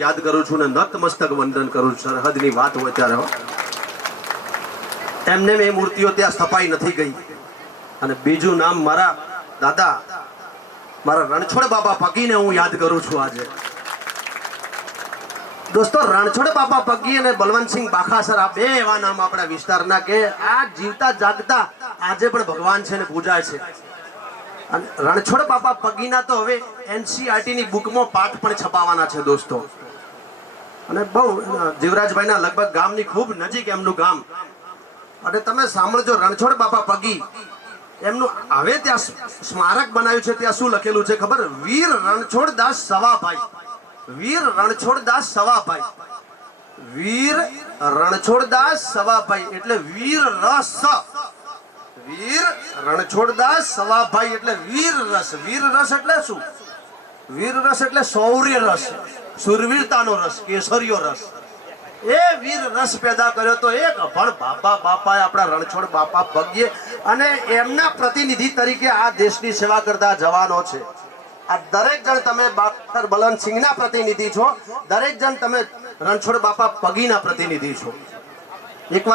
યાદ કરું છું ને નતમસ્તક વંદન કરું છું। સરહદની વાત હોય ત્યારે એમને એ મૂર્તિઓ ત્યાં સ્થપાઈ નથી ગઈ। અને બીજું નામ મારા દાદા મારા રણછોડ બાપા પગીને હું યાદ કરું છું આજે। દોસ્તો રણછોડ બાપા પગી અને બલવંતસિંહ બાખાસર આ બે એવા નામ આપણા વિસ્તારના કે આ જીવતા જાગતા આજે પણ ભગવાન છે ને પૂજાય છે। અને રણછોડ બાપા પગીના તો હવે એનસીઆરટી ની બુકમાં પાઠ પણ છપાવાના છે દોસ્તો। અને બહુ જીવરાજભાઈના લગભગ ગામની ખૂબ નજીક એમનું ગામ। અને તમે સાંભળજો રણછોડ બાપા પગી એમનું હવે ત્યાં સ્મારક બનાવ્યું છે। ત્યાં શું લખેલું છે ખબર? વીર રણછોડદાસ સવાભાઈ। વીર રણછોડદાસ સવાભાઈ। વીર રણછોડદાસ સવાભાઈ એટલે વીર રસ। વીર રણછોડદાસ સવાભાઈ એટલે વીર રસ। વીર રસ એટલે શું? વીર રસ એટલે શૌર્ય રસ, સુરવીરતાનો રસ, કેસરીયો રસ। એ વીર રસ પેદા કર્યો તો એક અભણ બાપાએ આપણા રણછોડ બાપા પગીએ અને એમના પ્રતિનિધિ તરીકે આ દેશની સેવા કરતા જવાનો છે। આ દરેક જણ તમે બાપા બલવંતસિંહના પ્રતિનિધિ છો, દરેક જણ તમે રણછોડ બાપા પગીના પ્રતિનિધિ છો। એકવાર